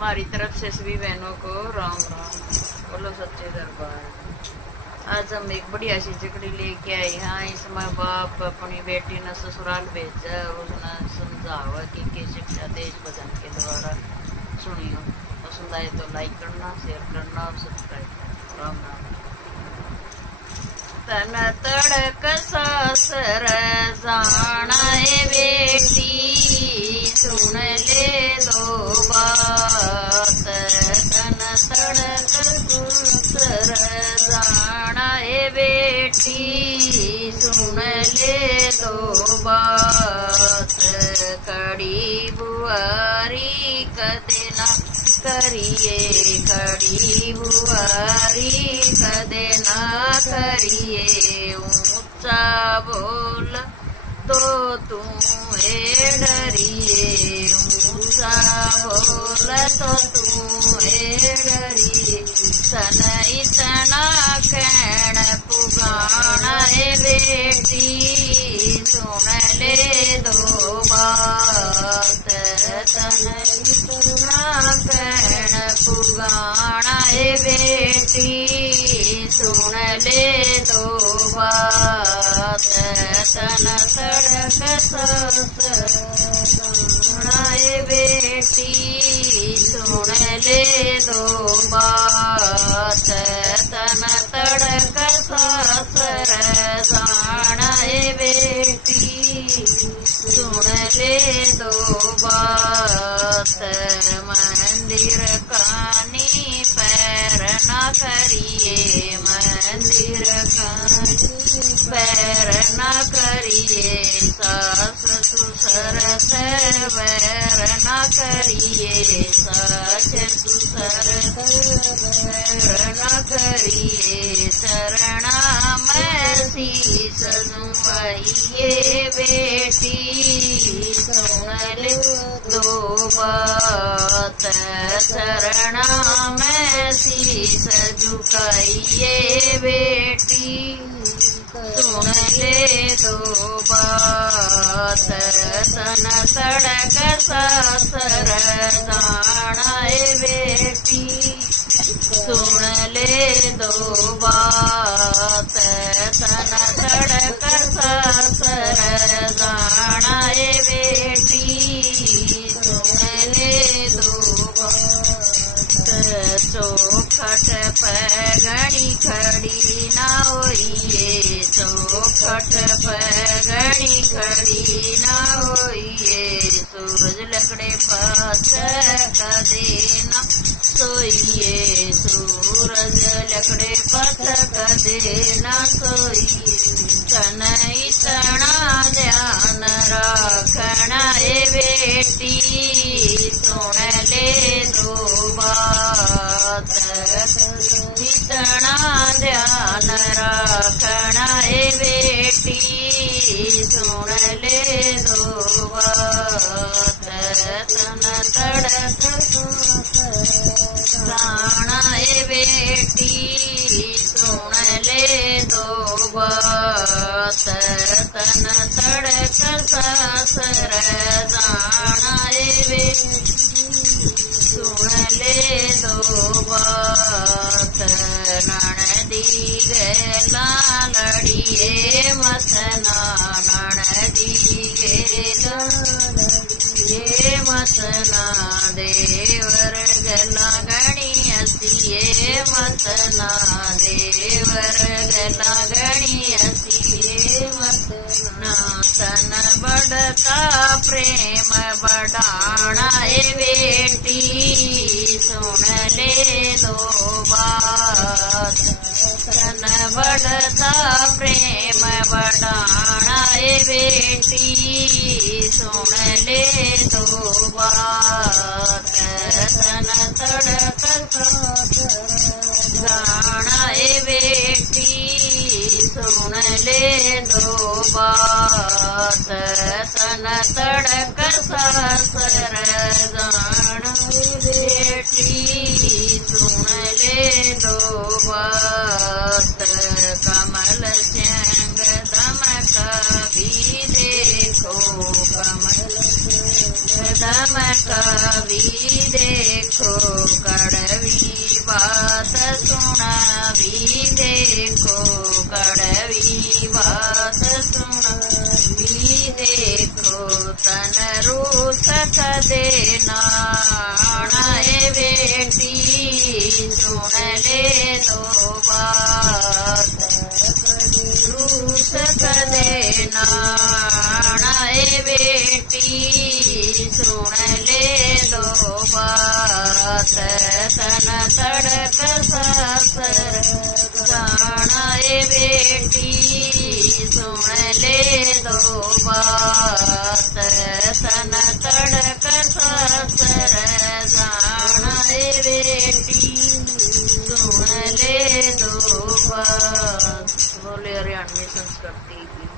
हमारी तरफ से सभी बहनों को राम राम। बोलो सच्चे दरबार। आज हम एक बढ़िया सी चकड़ी लेके आए। हाँ, इसमें बाप अपनी बेटी ने ससुराल भेजा, उसने समझावा कि शिक्षा देश भजन के द्वारा सुनियो। पसंद आए तो लाइक करना, शेयर करना और सब्सक्राइब करना। राम राम। तन तड़क सासर जाना बेटी, सुन ले दो बात। तन तड़क सासर जाना बेटी, सुन ले दो बात। कड़ी बुआरी कदे ना करिए, कड़ी बुआरी कदे ना करिए। ऊंचा बोल तो तुम डरिए, ऊंचा बोल तो तुम डरिए। सन इतना कहण पुगाना बेटी, सुन ले दो बात। तन इतना कहण पुगाना बेटी, सुन ले दो बात। तन सड़क सासर बेटी, सुन ले दो बात। तन तड़क सासर जाना बेटी, सुन ले दो बात। मंदिर कानी पैर न करिए, मंदिर कानी पैर न करिए। सास ससुर से बैर न करिए, सास ससुर बैर न करिए। चरणा में शीस झुकाइए बेटी, सुन ले दो बात। चरणा में शीस झुकाइए बेटी, सुन ले दो बात। सन सड़क सासर जाना बेटी, सुन ले दो बात। सन सड़क सासर जाना बेटी, सुन ले दो बात। चौखट पे घड़ी खड़ी ना होइए, चौखट पे घड़ी खड़ी ना होइए। सूरज लकड़े पास कदे ना सोइए, सूरज लकड़े पास कदे ना सोइए। तन इतना ध्यान रखना बेटी, सुन ले दो बात। इतना ध्यान रखना बेटी, सुन ले दो बात। तन तड़क जाना बेटी, सुन ले दो बात। तन तड़क सासर जाना बेटी, सुन ले दो बात। ननदी गेला लड़िए मतना, ननदी गेला लड़िए मतना। देवर गला गणी हसिए मतना, देवर गला गणी हसिए मतना। तन बढ़ता प्रेम बढ़ाना बेटी, सुन ले दो बात। तन बढ़ता प्रेम बढ़ाना बेटी, सुन ले दो बात। तन तड़क जाना बेटी, सुन ले दो बात। तन तड़क सासर जाना बेटी, सुन ले दो बात। कमल चैंग दमका भी देखो, कमल दमका भी देखो। देना ए बेटी सुन ले दो बात रूस देना ए बेटी सुन ले दो बात तन तड़क सासर जाना ए बेटी सुन ले दो बात तन तड़क सासर जाना ए बेटी सुन ले दो बात। बोले हरियाणवी संस्कृति की।